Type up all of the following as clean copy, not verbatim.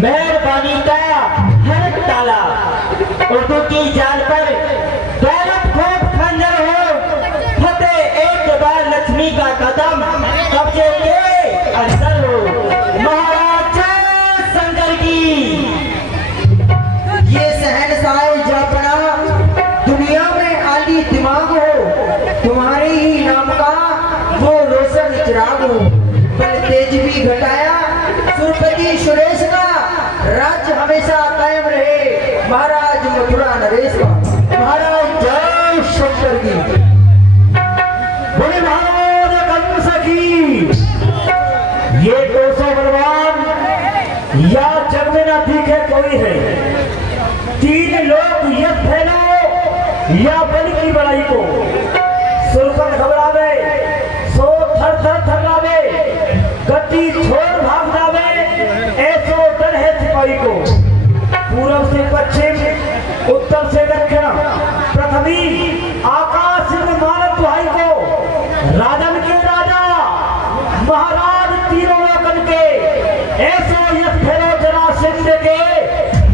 मेहरबानी का हर ताला उर्दू की जान पर दौलत खूब खंजर हो फतेह एक बार लक्ष्मी का कदम कब्जे के अंदर हो महाराजा शंकर की ये शहनशाह जापना दुनिया में आली दिमाग हो तुम्हारे ही नाम का वो रोशन चिराग हो पर तेज भी घटाया सुरपति सुरेश का राज्य हमेशा कायम रहे महाराज मथुरा नरेश का महाराज जय शंकर की बोले महाराज कंस की ये 200 बलवान या जग में ना दिखे कोई है 3 लोग ये फैलाओ या बल की बड़ाई को सुरपन घबरावे सो थर थर थर्रावे गति छोड़ भाग जावे ऐसो डर है सिपाही को पूर्व से पश्चिम उत्तर से दक्षिण पृथ्वी आकाश में मानव दुहाई को राजन के राजा महाराज तीनों लोकन के ऐसो यश फेरो जना सिंध के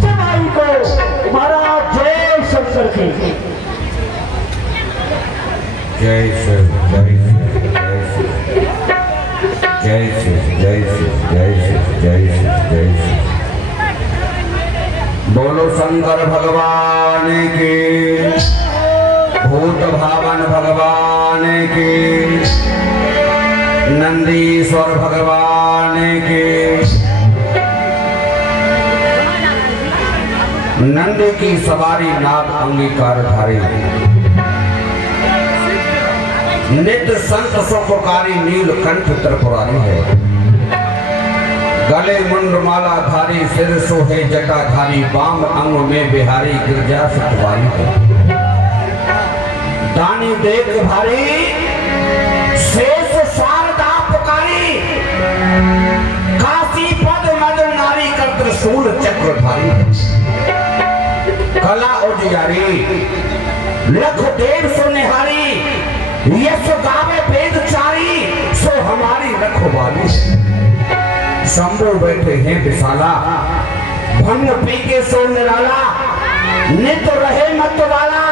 जवाई को महाराज जय शंकर की जय श्री जय श्री जय श्री जय श्री जय श्री जय श्री जय श्री बोलो शंकर भगवान के भूत भावन भगवान के नंदीश्वर भगवान के नंद की सवारी नाग अंगीकारधारी नित्य संत सुखकारी नीलकंठ त्रिपुरारी है गले मुंडमाला धारी सिर सोहे जटाधारी बाम अंग में बिहारी गिरजा सतवारी है दानी देख भारी शेष शारदा पुकारी काशी पद मद नारी कर त्रिशूल चक्रधारी कला उजियारी लख देव सुनिहारी यश गावे वेद चारी सो हमारी रखवाली शंभु बैठे हैं विशाला भंग पी के सो निराला नित रहे मत वाला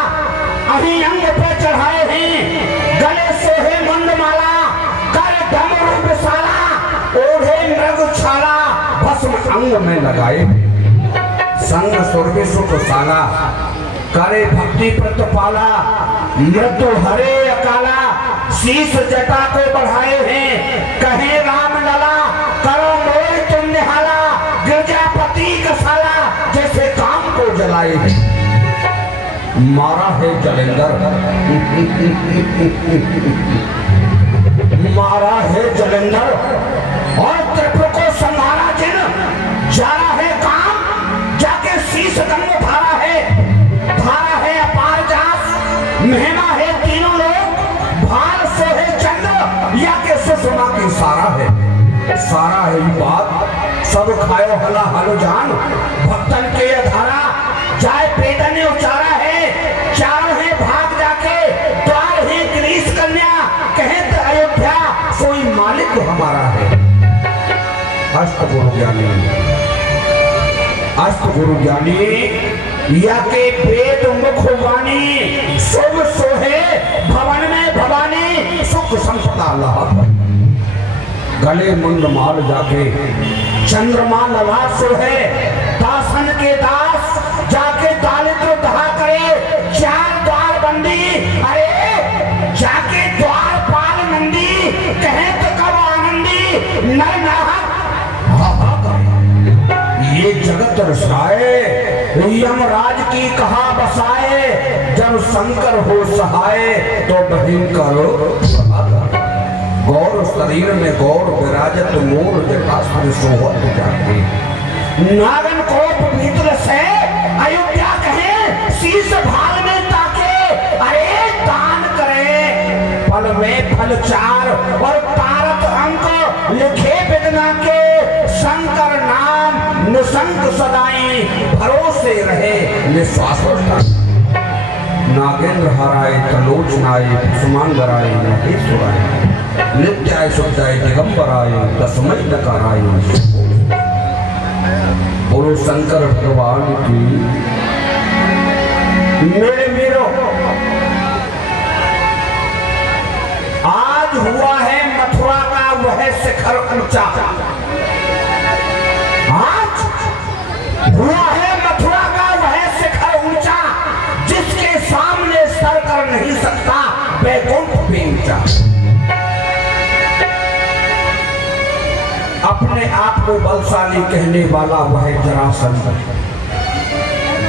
अही अंग पे चढ़ाए हैं गले सोहे मंडमाला कर डमरू विशाला ओढ़े मृग छाला भस्म अंग में लगाए संग सुरभि सुख साला करे भक्ति प्रतिपाला मृत्यु हरे अकाला शीश जटा को बढ़ाए हैं कहे राम लला करो मोर तुम निहाला गिरजापति कसाला जैसे काम को जलाए हैं मारा है जलेंदर मारा है जलेंदर और त्रिपुर को संहारा जिन जारा है काम जाके शीश गंग धारा है अपार जास महिमा है तीनों लोग भाल से है चंद्र या के सुषमा की सारा है बात सब खायो हला हलो जान भक्तन के धारा जाए पेटा ने उचारा है चारों है भाग जाके द्वार है ग्रीस कन्या कहे तो अयोध्या कोई मालिक हमारा है अष्ट गुरु ज्ञानी या के वेद मुख वाणी शुभ सोहे भवन में भवानी सुख संपदा लाभ गले मुंड माल जाके चंद्रमा लला सोहे दासन के दास जाके दारिद्र दहा करे 4 द्वार बंदी अरे जाके द्वार पाल नंदी कहे तो कब आनंदी नर नाहक ये जगत रसाए यमराज की कहा बसाए जब शंकर हो सहाय तो बहिन करो गौर शरीर में गौर विराजत मोर जटासुर सोहत जाके नागन कोप भीतर से अयोध्या कहे शीश भाल में ताके अरे दान करे फल में फल 4 और तारक अंक लिखे बिदना के शंकर नाम निशंक सदाई भरोसे रहे निश्वास नागेंद्र हराए तलोचनाए कुसुमांगराए महेश्वराय नित्याय शुद्धाय दिगंबराय तस्मै नकाराय बोलो शंकर भगवान की। मेरे वीरों, आज हुआ है मथुरा का वह शिखर ऊंचा। आज हुआ है मथुरा का वह शिखर ऊंचा, जिसके सामने सर कर नहीं सकता वैकुंठ भी ऊंचा। अपने आप को बलशाली कहने वाला वह जरासंध,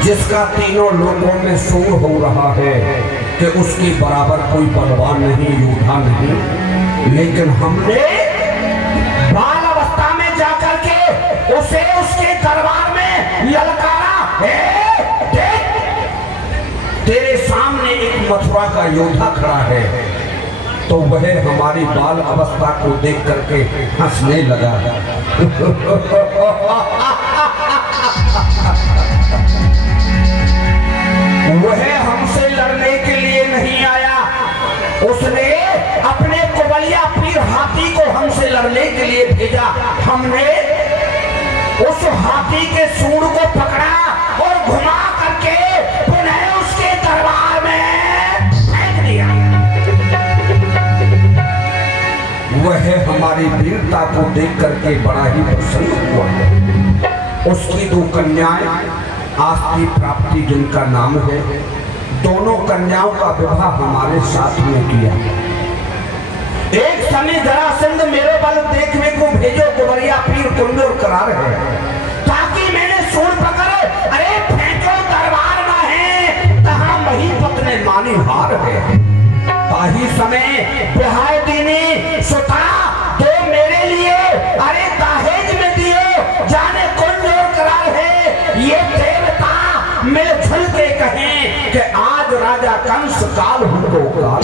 जिसका तीनों लोगों में शोर हो रहा है कि उसके बराबर कोई बलवान नहीं, योद्धा नहीं, लेकिन हमने बाल अवस्था में जाकर के उसे उसके दरबार में ललकारा। देख, तेरे सामने एक मथुरा का योद्धा खड़ा है, तो वह हमारी बाल अवस्था को देख करके हंसने लगा। वह हमसे लड़ने के लिए नहीं आया, उसने अपने कुबलिया पीर हाथी को हमसे लड़ने के लिए भेजा। हमने उस हाथी के सूंड को पकड़ा और घुमा करके पुनः उसके दरबार में फेंक दिया। वह हमारी वीरता को देख करके बड़ा ही प्रसन्न हुआ। उसकी दो कन्याएं आस्ती प्राप्ति जिनका नाम है, दोनों कन्याओं का विवाह हमारे साथ में किया। एक समय जरासंध मेरे बल देखने को भेजो, कुबरिया पीर कुंदर करार है, ताकि मैंने सूंड पकड़, अरे फेंको दरबार में है, तहां वही पत्ने मानी हार है। ताही समय बिहार दीनी सुता तो मेरे लिए, अरे दहेज में दियो, जाने कुंदर करार है। ये देवता मिलजुल के कहें कि आज राजा कंस काल हमको काल।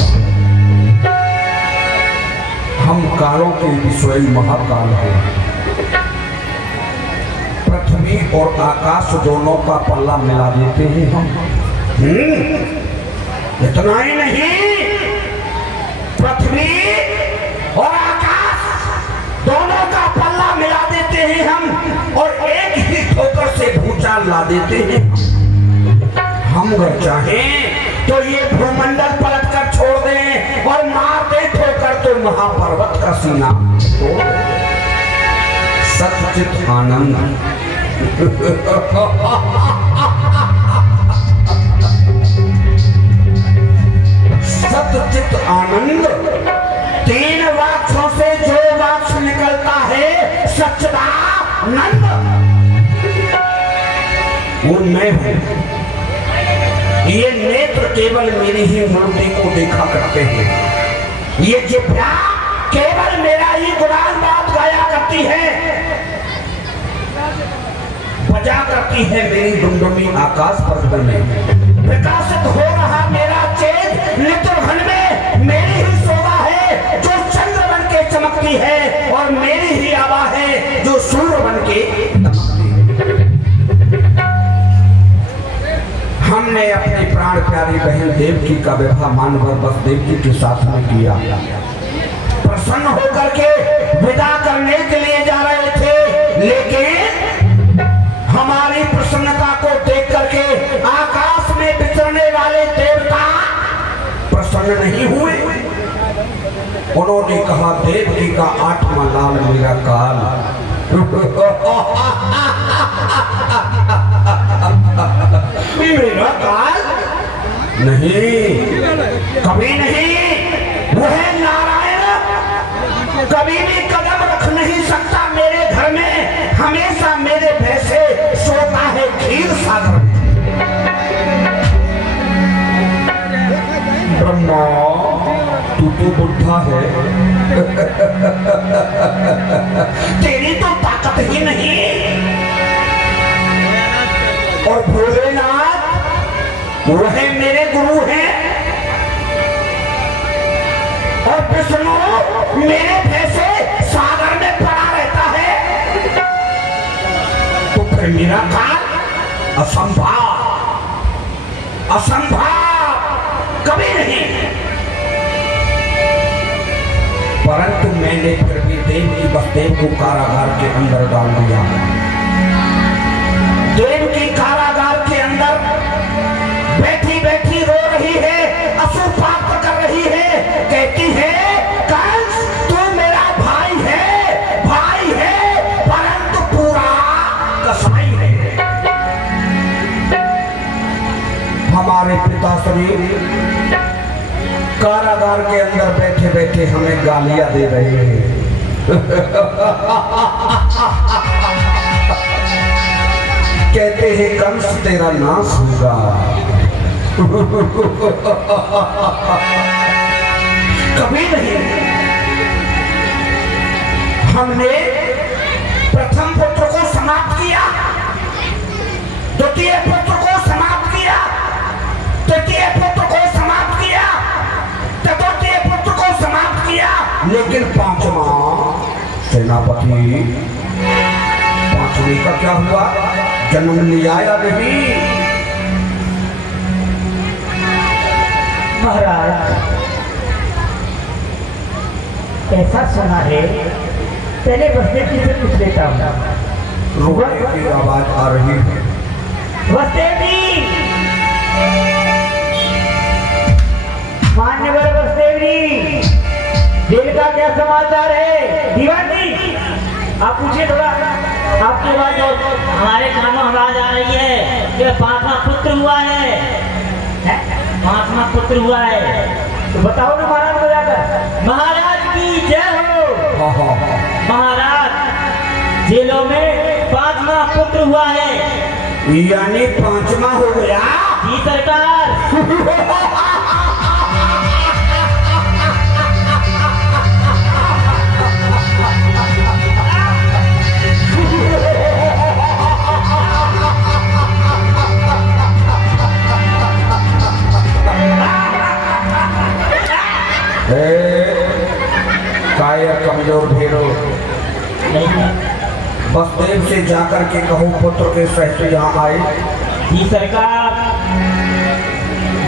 हम कालों के विषय महाकाल हैं। पृथ्वी और आकाश दोनों का पल्ला मिला देते हैं हम। इतना ही नहीं, पृथ्वी और आकाश दोनों का पल्ला मिला देते हैं हम, और एक ही ठोकर से भूचाल ला देते हैं हम। अगर चाहें तो ये भूमंडल पलट कर छोड़ दें और मार दे ठोकर तो महापर्वत का सीना तोड़ दें। सच्चित आनंद। सच्चित आनंद, तीन वाक्यों से जो वाक्य निकलता है सच्चिदानंद, वो मैं हूं। ये नेत्र केवल मेरी ही मूर्ति को देखा करते हैं। ये जिह्वा केवल मेरा ही गुणान बात गाया करती है, बजा करती है मेरी डुमडुमी आकाश पर में। विकासित हो रहा मेरा चेत नित्यघन में मेरी ही शोभा है, जो चंद्र बन के चमकती है, और मेरी ही आभा है जो सूर्य बन के दमकती है। हमने अपनी प्राण प्यारी बहन देवकी का विवाह मानवर बस देवकी के साथ में किया। प्रसन्न होकर के विदा करने के लिए जा रहे थे, लेकिन हमारी प्रसन्नता को देख करके आकाश में विचरने वाले देवता प्रसन्न नहीं हुए। उन्होंने कहा, देवकी का 8वां लाल मेरा काल। मेरा काल नहीं, कभी नहीं। वह नारायण कभी भी कदम रख नहीं सकता मेरे घर में, हमेशा मेरे भय से सोता है क्षीर सागर। ब्रह्मा, तू तो बुढ़ा है, तेरी तो ताकत ही नहीं। और भोलेनाथ वह मेरे गुरु हैं, और विष्णु मेरे भय से सागर में पड़ा रहता है, तो फिर मेरा काल असंभव, असंभव कभी नहीं। परंतु मैंने फिर भी देव की बसदेव को कारागार के अंदर डाल दिया। मंत्री कारागार के अंदर बैठे बैठे हमें गालियां दे रहे हैं। कहते हैं कंस तेरा नाश होगा। कभी नहीं। हमने प्रथम पुत्र को समाप्त किया, द्वितीय पुत्र को समाप्त किया, तृतीय पुत्र को समाप्त किया, चतुर्थी पुत्र को समाप्त किया, लेकिन पांचवा सेनापति, पांचवी का क्या हुआ? जन्म लिया या नहीं? महाराज ऐसा सुना है, पहले वसुदेव जी से पूछ लेता हूँ। रोने की आवाज आ रही है। वसुदेव जी, मान्यवर वसुदेव जी, दिल का क्या समाचार है? दीवान जी आप पूछिए थोड़ा। आपके बाद जो हमारे कानों आवाज आ रही है कि 5वां पुत्र हुआ है, 5वां पुत्र हुआ है। तो बताओ ना महाराज को जाकर। महाराज की जय हो। महाराज जेलों में 5वां पुत्र हुआ है। यानी 5वां हो गया? जी सरकार। काया कमजोर ढेरो, वसुदेव से जाकर के कहो पुत्र के सहित यहाँ आए। जी सरकार।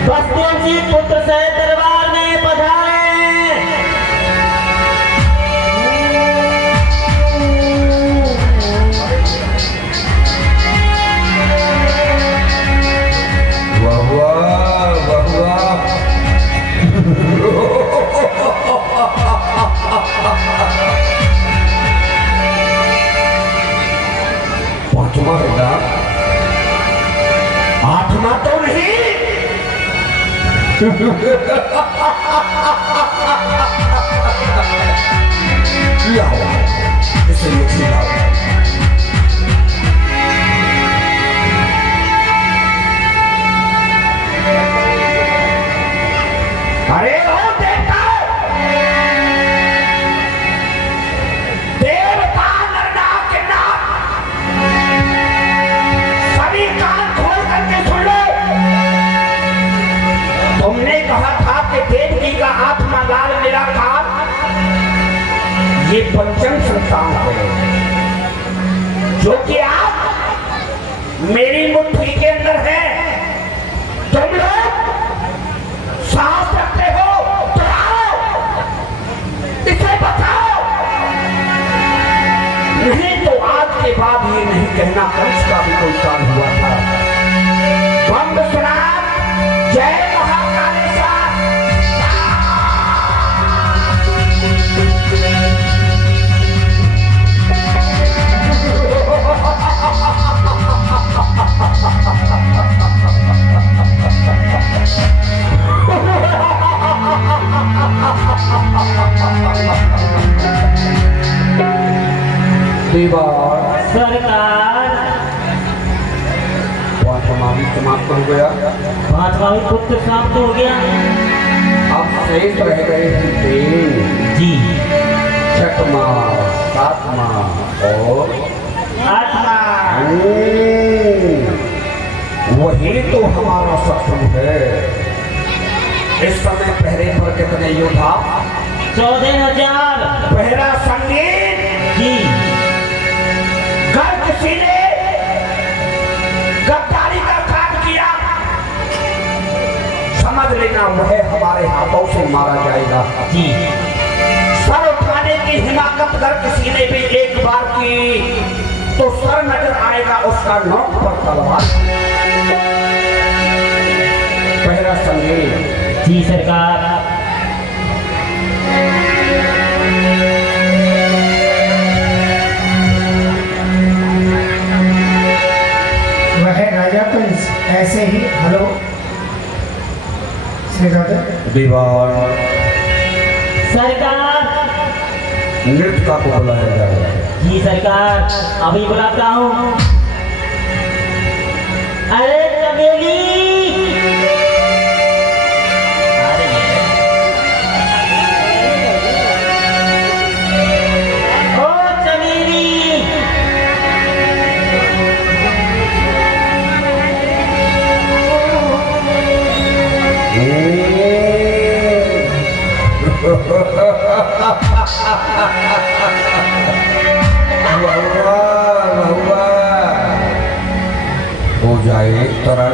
वसुदेव जी पुत्र से दरबार में पधारे। वाह वाह वाह वाह। पांचवा है ना? 8वां तो नहीं? लाओ इसे मुझे लाओ। अरे ओ देवता, देवता नरनाथ के नाम, सभी कान खोल करके सुन लो। तुमने कहा था कि देवकी का आत्मा लाल मेरा काम, ये पंचम संतान है जो कि आप मेरी मुट्ठी के अंदर है। तुम लोग साहस रखते हो तो आओ, इसे बचाओ। नहीं तो आज के बाद ये नहीं कहना कंस का भी कोई काम हुआ था। बंद सुना। जय महाकालेश्वर। सरकार। 5वां भी समाप्त हो गया। 5वां भी पुत्र समाप्त हो गया। अब शेष रह गए हैं 3। जी। 6वां, 7वां और 8वां। वही तो हमारा शत्रु है। इस समय पहरे पर कितने योद्धा? 14,000। पहरा संगीत जी। गर्ग किसी ने गद्दारी का काम किया, समझ लेना वह हमारे हाथों से मारा जाएगा। जी। सर उठाने की हिमाकत कर किसी ने भी एक बार की तो सर नजर आएगा उसका नोक पर तलवार। पहरा संगीत। जी सरकार। वह राजा कंस ऐसे ही हेलो दीवान सरकार। नृत्य का को बुलाया जाए। जी सरकार, अभी बुलाता हूँ। अरे चमेली, ओ चमेली, हो जाए तोरा